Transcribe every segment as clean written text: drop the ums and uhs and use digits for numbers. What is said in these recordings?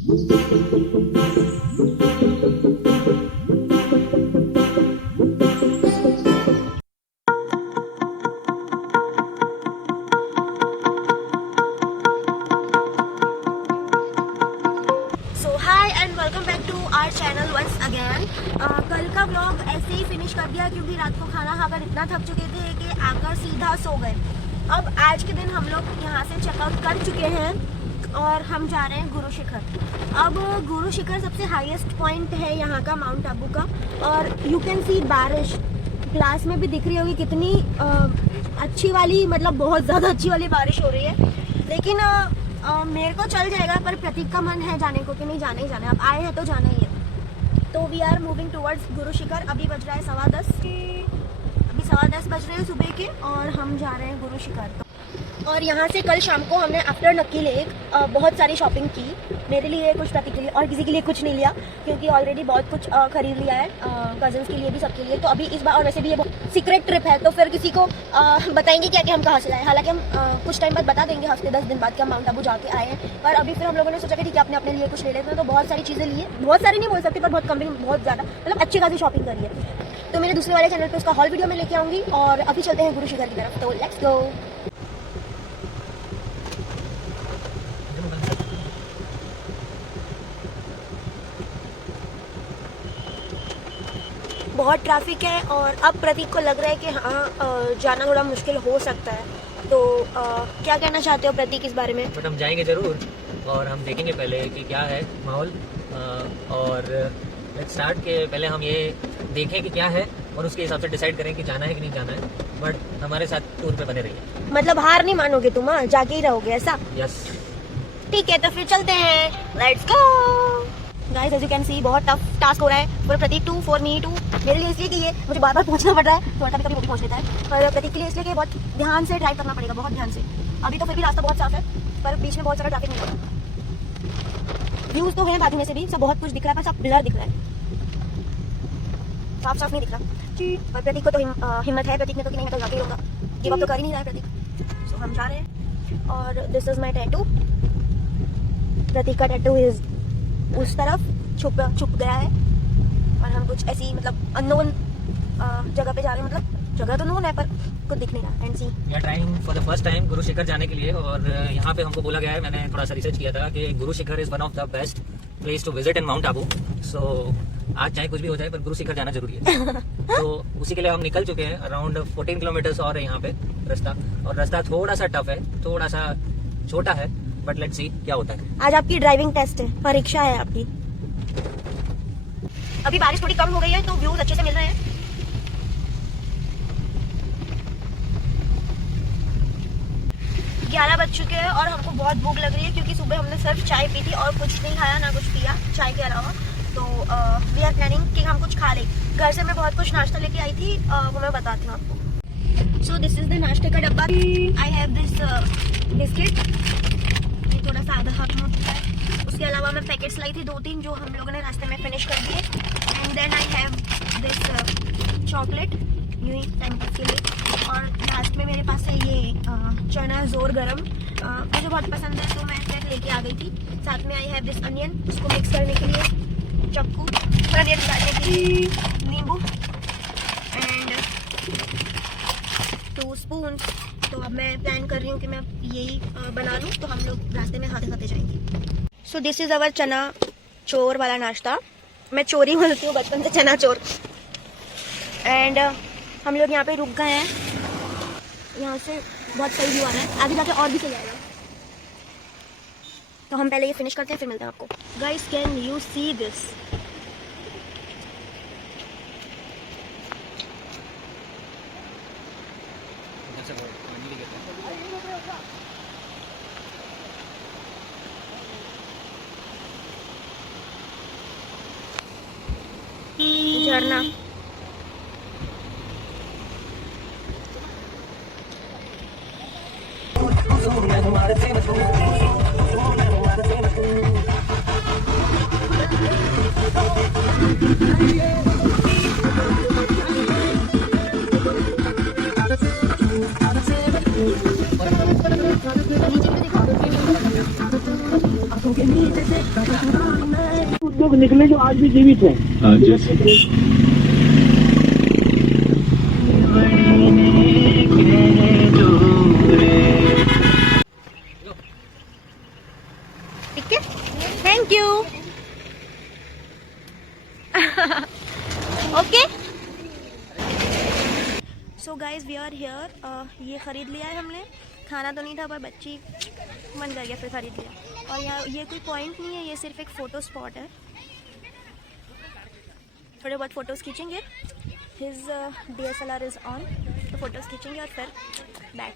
Channel once again. कल का vlog ऐसे ही फिनिश कर दिया क्योंकि रात को खाना खाकर इतना थक चुके थे कि आकर सीधा सो गए। अब आज के दिन हम लोग यहाँ से चेकआउट कर चुके हैं और हम जा रहे हैं गुरु शिखर। अब गुरु शिखर सबसे हाईएस्ट पॉइंट है यहाँ का माउंट आबू का, और यू कैन सी बारिश ग्लास में भी दिख रही होगी कितनी अच्छी वाली, मतलब बहुत ज़्यादा अच्छी वाली बारिश हो रही है। लेकिन मेरे को चल जाएगा, पर प्रतीक का मन है जाने को कि नहीं जाना ही जाना है, अब आए हैं तो जाना ही है। तो we are moving towards Guru Shikhar. अभी बज रहा है 10:15, अभी 10:15 बज रहे हैं सुबह के, और हम जा रहे हैं गुरु शिखर। और यहाँ से कल शाम को हमने आफ्टर नक्की लेक बहुत सारी शॉपिंग की, मेरे लिए कुछ, प्रतीक के लिए, और किसी के लिए कुछ नहीं लिया क्योंकि ऑलरेडी बहुत कुछ खरीद लिया है, कजन्स के लिए भी, सबके लिए। तो अभी इस बार, और वैसे भी ये सीक्रेट ट्रिप है तो फिर किसी को बताएंगे क्या कि हम कहाँ से आए। हालांकि हम कुछ टाइम बाद बता देंगे, हफ्ते 10 दिन बाद कि हम माउंट आबू जाके आए हैं। पर अभी फिर हम लोगों ने सोचा कि ठीक है, अपने लिए कुछ ले लेते हैं। तो बहुत सारी चीज़ें लिए, बहुत सारी नहीं बोल सकती, पर बहुत कम, बहुत ज़्यादा, मतलब अच्छी खासी शॉपिंग करी है। तो मेरे दूसरे वाले चैनल पर उसका हॉल वीडियो में लेके आऊँगी। और अभी चलते हैं गुरु शिखर की तरफ, तो लेट्स गो। बहुत ट्रैफिक है और अब प्रतीक को लग रहा है कि हाँ जाना थोड़ा मुश्किल हो सकता है। तो क्या कहना चाहते हो प्रतीक इस बारे में? बट हम जाएंगे ज़रूर, और हम देखेंगे पहले कि क्या है माहौल, और लेट्स स्टार्ट के पहले हम ये देखें कि क्या है और उसके हिसाब से डिसाइड करें कि जाना है कि नहीं जाना है। बट हमारे साथ टूर पे बने रहिए। मतलब हार नहीं मानोगे तुम, जाके ही रहोगे ऐसा? यस, ठीक है, तो फिर चलते हैं, let's go. Guys as you can see बहुत टफ टास्क हो रहा है for Prateek too, for me too. मेरे लिए इसलिए कि ये मुझे बार बार पहुंचना पड़ रहा है, थोड़ा कभी कभी पहुंच लेता है, पर प्रतीक के लिए इसलिए कि बहुत ध्यान से ड्राइव करना पड़ेगा, बहुत ध्यान से। अभी तो फिर भी रास्ता बहुत साफ है, पर बीच में बहुत सारा ट्रैफिक नहीं है। व्यूज तो है बाजू में से भी, सब बहुत कुछ दिख रहा है, पर सब ब्लर दिख रहा है, साफ साफ नहीं दिख रहा। पर प्रतीक को तो हिम्मत है, प्रतीक ने तो कि नहीं मैं तो जाके रहूंगा, गिव अप तो कर ही नहीं रहा है प्रतीक। सो हम जा रहे हैं। और दिस इज माई टैटू। प्रतीक का टैटू इज उस तरफ छुप गया है, और हम कुछ ऐसी, मतलब अननोन जगह पे जा रहे हैं। मतलब जगह तो नोन है पर कुछ दिख नहीं रहा। And see we are trying for the first time Guru Shikhar जाने के लिए, और यहाँ पे हमको बोला गया है, मैंने थोड़ा सा रिसर्च किया था कि Guru Shikhar is one of the best place to visit in Mount Abu. So आज चाहे कुछ भी हो जाए, पर गुरु शिखर जाना जरूरी है। तो उसी के लिए हम निकल चुके हैं। अराउंड 14 किलोमीटर्स और है यहाँ पे रास्ता, और रास्ता थोड़ा सा टफ है, थोड़ा सा छोटा है, बट लेट्स सी क्या होता है। आज आपकी ड्राइविंग टेस्ट है, परीक्षा है आपकी। अभी बारिश थोड़ी कम हो गई है तो व्यूज अच्छे से मिल रहे हैं। ग्यारह बज चुके हैं और हमको बहुत भूख लग रही है क्योंकि सुबह हमने सिर्फ चाय पी थी और कुछ नहीं खाया, ना कुछ पिया चाय के अलावा। तो वी आर प्लानिंग कि हम कुछ खा लें। घर से मैं बहुत कुछ नाश्ता लेके आई थी, वो मैं बताती हूँ आपको। सो दिस इज द नाश्ते का डब्बा। आई हैव दिस बिस्किट, ये थोड़ा सा आधा हाथ में है। उसके अलावा मैं पैकेट्स लाई थी 2-3 जो हम लोगों ने रास्ते में फिनिश कर दिए। And then I have this chocolate, यूं ही टाइम पास के लिए। और लास्ट में मेरे पास है ये चना जोर गरम, मुझे बहुत पसंद है तो मैं ऐसे लेके आ गई थी। साथ में आई हैव दिस अनियन, उसको मिक्स करने के लिए चक्कू, अनियन डालने के लिए नींबू, एंड 2 स्पून। तो अब मैं प्लान कर रही हूँ कि मैं यही बना लूँ, तो हम लोग रास्ते में खाते खाते जाएंगे। सो दिस इज अवर चना चोर वाला नाश्ता। मैं चोरी बोलती हूँ बचपन से, चना चोर। एंड हम लोग यहाँ पे रुक गए हैं, यहाँ से बहुत सही व्यू आ रहा है, आगे जाके और भी सही आएगा। तो हम पहले ये फिनिश करते हैं, फिर मिलते हैं आपको। Guys can you see this? झरना। लोग निकले जो आज भी जीवित हैं। ठीक है, thank you. Okay, so guys we are here. ये खरीद लिया है हमने, खाना तो नहीं था पर बच्ची मन कर गया फिर खरीद लिया। और यहाँ ये कोई पॉइंट नहीं है, ये सिर्फ एक फ़ोटो स्पॉट है। थोड़े बहुत फ़ोटोज़ खींचेंगे, हिज DSLR इज़ ऑन, तो फ़ोटोज़ खींचेंगे और फिर बैक।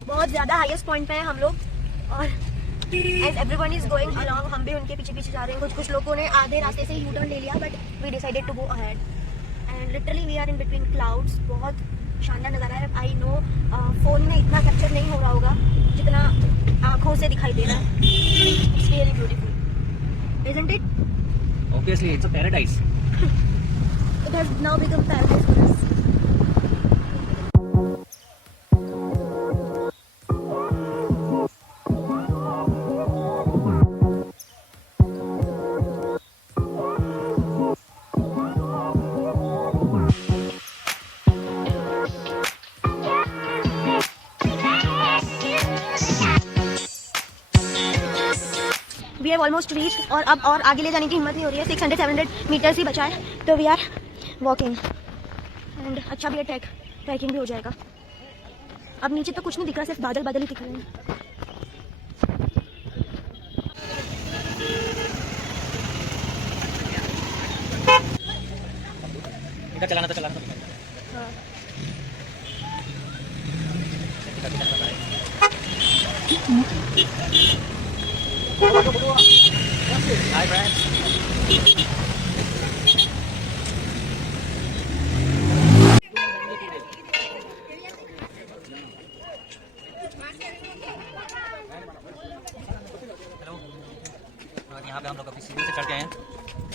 बहुत ज़्यादा हाईएस्ट पॉइंट पे हैं हम लोग, और as everyone is going along, हम भी उनके पीछे पीछे जा रहे हैं। कुछ लोगों ने आधे रास्ते से यू टर्न ले लिया, but we decided to go ahead and literally we are in between clouds. बहुत शानदार नज़ारा है। आई नो फ़ोन में इतना कैप्चर नहीं हो रहा होगा जितना आँखों से दिखाई दे रहा है। It's really beautiful, isn't it? Obviously, it's a paradise. It has now become paradise for us. We have almost reach, और अब और आगे ले जाने की हिम्मत नहीं हो रही है। 600-700 मीटर्स ही बचा है, तो वी आर वॉकिंग एंड अच्छा भी है, ट्रैकिंग भी हो जाएगा। अब नीचे तो कुछ नहीं दिख रहा, सिर्फ बादल बादल ही दिख रहे हैं। इधर चलाना तो चलाना। हाँ। Hi friends. हेलो, और यहाँ पे हम लोग अपनी सीढ़ी से चढ़ के आए हैं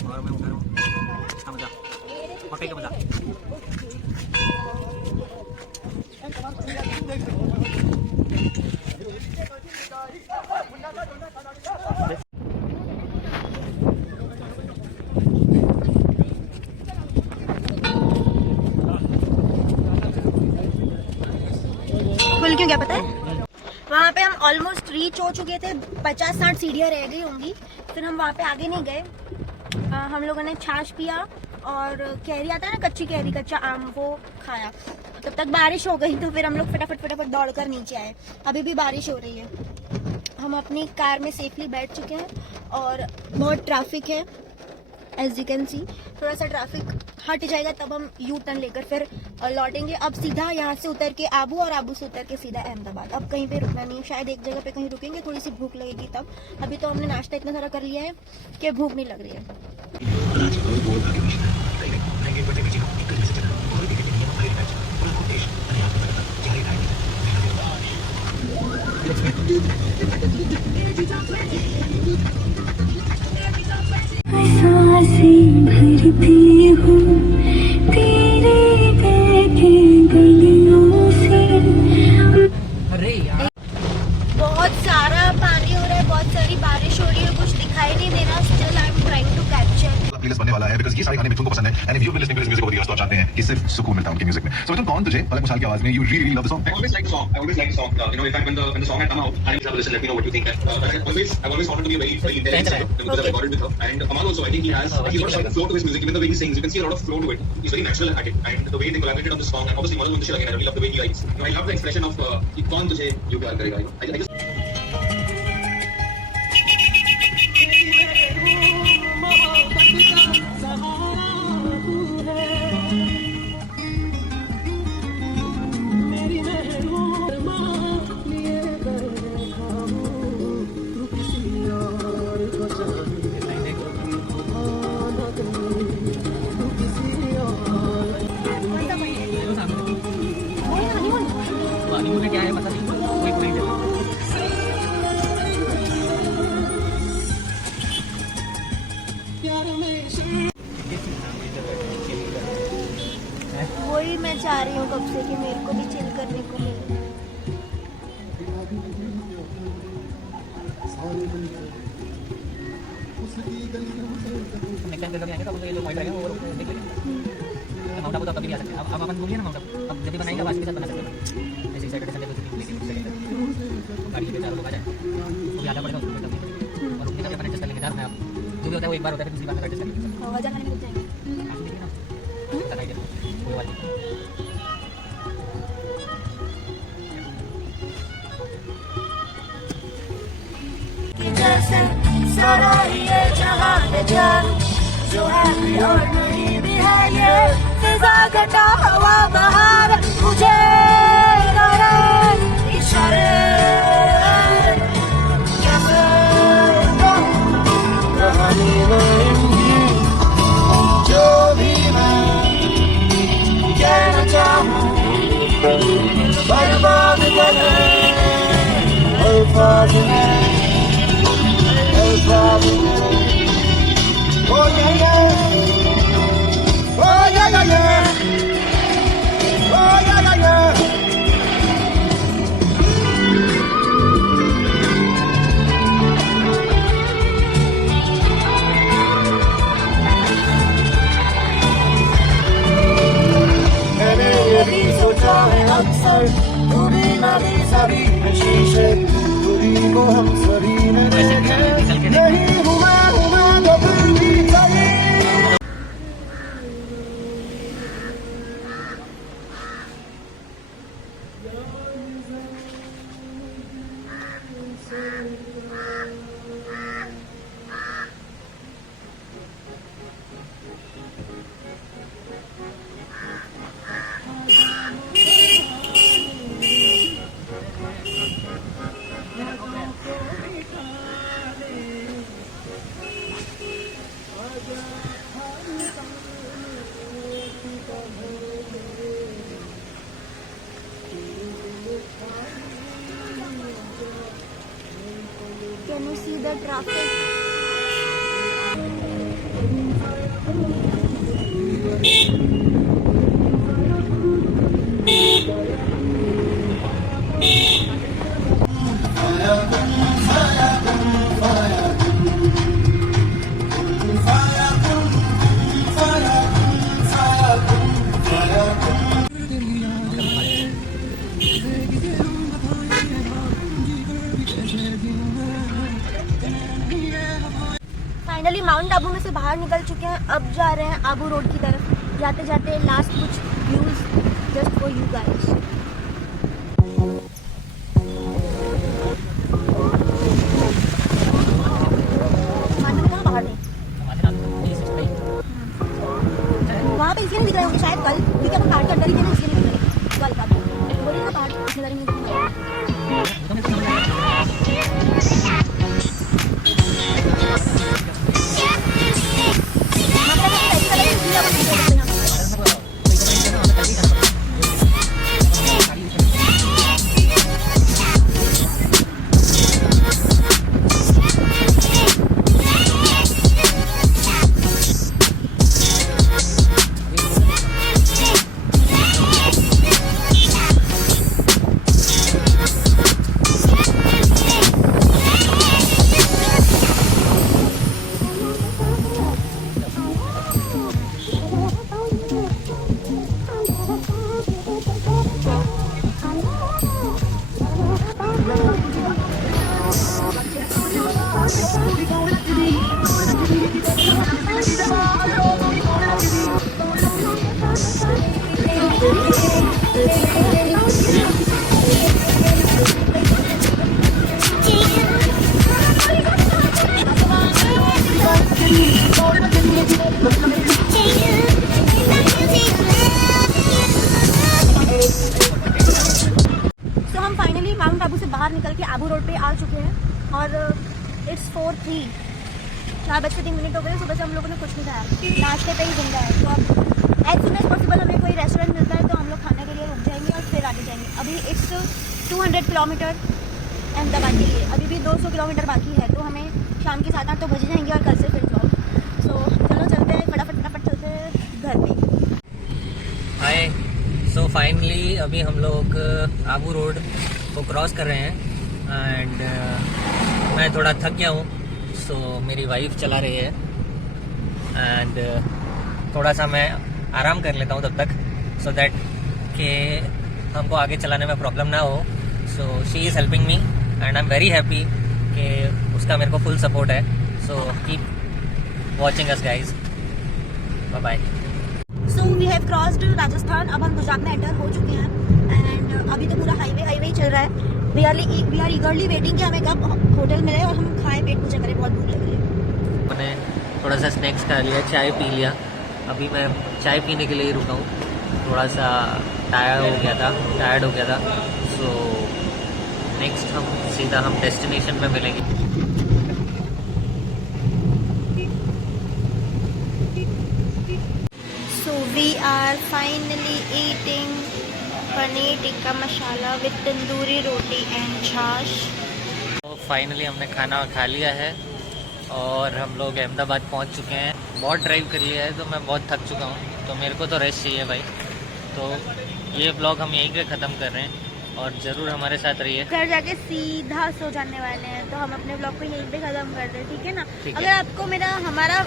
और मैं उधर हूँ। इसका मजा, मकई का मजा। खुल क्यों, क्या पता है? वहाँ पे हम ऑलमोस्ट रीच हो चुके थे, 50-60 सीढ़ियाँ रह गई होंगी। फिर हम वहाँ पे आगे नहीं गए। हम लोगों ने छाछ पिया और कैरी आता है ना, कच्ची कैरी, कच्चा आम, वो खाया। तब तक बारिश हो गई, तो फिर हम लोग फटाफट दौड़कर नीचे आए। अभी भी बारिश हो रही है। हम अपनी कार में सेफली बैठ चुके हैं और बहुत ट्रैफिक है, एज यू कैन सी। थोड़ा सा ट्रैफिक हट जाएगा तब हम यू टर्न लेकर फिर लौटेंगे। अब सीधा यहाँ से उतर के आबू, और आबू से उतर के सीधा अहमदाबाद। अब कहीं पे रुकना नहीं, शायद एक जगह पे कहीं रुकेंगे, थोड़ी सी भूख लगेगी तब। अभी तो हमने नाश्ता इतना सारा कर लिया है कि भूख नहीं लग रही है। सांसें भरती हूँ तेरे देखे गलियों से। अरे यार, बहुत सारा पानी हो रहा है, बहुत सारी बारिश हो रही है, कुछ दिखाई नहीं दे रहा। Still I am trying to capture. Playlist बनने वाला है बिकॉज़ ये सारे गाने मिथुन को पसंद गाते हैं कि सिर्फ सुकून मिलता है उनकी म्यूजिक में. So तुम कौन तुझे पलक मुसाल की आवाज में you really love the song. I always like the song. You know, in fact, when the song had come out, I have a listen. Let me know what you think. I've always found it to be a very intelligent singer because I've recorded with her. And Amal also, I think he's got a certain flow to his music. Even the way he sings, you can see a lot of flow to it. He's very natural at it. And the way they collaborated on the song, and obviously Manoj Munshi again, I really love the way he writes. You know, I love the expression of "कौन तुझे यूं प्यार करेगा." You know, I just honeymoon में क्या है पता नहीं, कोई पॉइंट है. वही मैं चाह रही हूँ कब से कि मेरे को भी चिल करने को मिले. नेक्स्ट टाइम जब आएंगे तो हम ये जो पॉइंट रहेगा वो देख लेंगे. माउंट आबू तो कभी भी आ सकते हैं. अब अपन बोलिए ना माउंट आबू, अब जब भी बनाएंगे आवाज के साथ बना सकते हैं. जैसे सैटरडे संडे को छुट्टी मिलेगी, गाड़ी के चारों लोग आ जाए तो ज़्यादा पड़ेगा उसको कभी. और उसके कभी अपन एडजस्ट कर लेंगे. मैं आप जो भी होता है वो एक बार होता है, फिर दूसरी बार में एडजस्ट कर लेंगे. वजह खाने मिल जाएंगे. बताइए कोई बात नहीं. जैसे सारा ये जहान जान जो है भी और नहीं भी है ये फिजा घटा हवा बहार मुझे करे इशारे कैसे कहानी बनेगी जो भी मैं कहना चाहूँ बर्बाद करे अल्फाज में. Oh yeah yeah, oh yeah yeah yeah, oh yeah yeah yeah. मैंने ये भी सोचा है अक्सर तू भी ना भी सभी शीशे दूरी को हम सभी ने देखे. नहीं हूँ मैं तो फिर भी सही. Can you see the traffic? Finally mount Abu में से बाहर निकल चुके हैं. अब जा रहे हैं आबू रोड की तरफ. जाते जाते लास्ट कुछ views just for you guys. वहाँ पे इसलिए नहीं दिख रहे होंगे शायद कल, क्योंकि अपन पहाड़ के अंदर ही थे ना, इसलिए नहीं दिख रहे कल का. बोलिए ना पहाड़ नजर नहीं दिख रहा. निकल के आबू रोड पे आ चुके हैं और इट्स 4:03, 4:03 हो गए। सुबह से हम लोगों ने कुछ नहीं खाया, नाश्ते पे ही जिंदा है। तो अब एज सुन एज पॉसिबल हमें कोई रेस्टोरेंट मिलता है तो हम लोग खाने के लिए रुक जाएंगे और फिर आगे जाएंगे। अभी इट्स 200 किलोमीटर अहमदाबाद के लिए, अभी भी 200 किलोमीटर बाकी है। तो हमें शाम के 7-8 तो बज जाएंगे और कल से फिर जॉब। सो चलो चलते हैं, फटाफट चलते हैं घर पे। हाय, सो फाइनली अभी हम लोग आबू रोड को क्रॉस कर रहे हैं एंड मैं थोड़ा थक गया हूँ। सो मेरी वाइफ चला रही है एंड थोड़ा सा मैं आराम कर लेता हूँ तब तक, सो दैट कि हमको आगे चलाने में प्रॉब्लम ना हो। So she is helping me and I am very happy कि उसका मेरे को फुल सपोर्ट है। So keep watching us guys, bye bye. So we have crossed Rajasthan, अब हम गुजरात में एंटर हो चुके हैं एंड अभी तो पूरा हाईवे ही चल रहा है। वी आर ईगरली वेटिंग कि हमें कब होटल मिले और हम खाएं, पेट पूजा करें, बहुत भूख लग रही है। मैंने थोड़ा सा स्नैक्स खा लिया, चाय पी लिया। अभी मैं चाय पीने के लिए रुका हूँ, थोड़ा सा टायर्ड हो गया था। सो नेक्स्ट हम डेस्टिनेशन में मिलेंगे। So we are finally eating paneer tikka masala with tandoori roti and छाछ। तो फाइनली हमने खाना खा लिया है और हम लोग अहमदाबाद पहुंच चुके हैं। बहुत ड्राइव कर लिया है तो मैं बहुत थक चुका हूं, तो मेरे को तो रेस्ट चाहिए भाई। तो ये ब्लॉग हम यहीं पे ख़त्म कर रहे हैं और ज़रूर हमारे साथ रहिए। घर जाके सीधा सो जाने वाले हैं, तो हम अपने ब्लॉग को यहीं पे ख़त्म कर दें, ठीक है ना? ठीक है। अगर आपको हमारा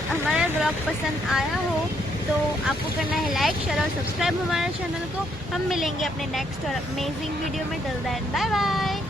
ब्लॉग पसंद आया हो तो आपको करना है लाइक, शेयर और सब्सक्राइब हमारे चैनल को। हम मिलेंगे अपने नेक्स्ट और अमेजिंग वीडियो में। Till then bye bye.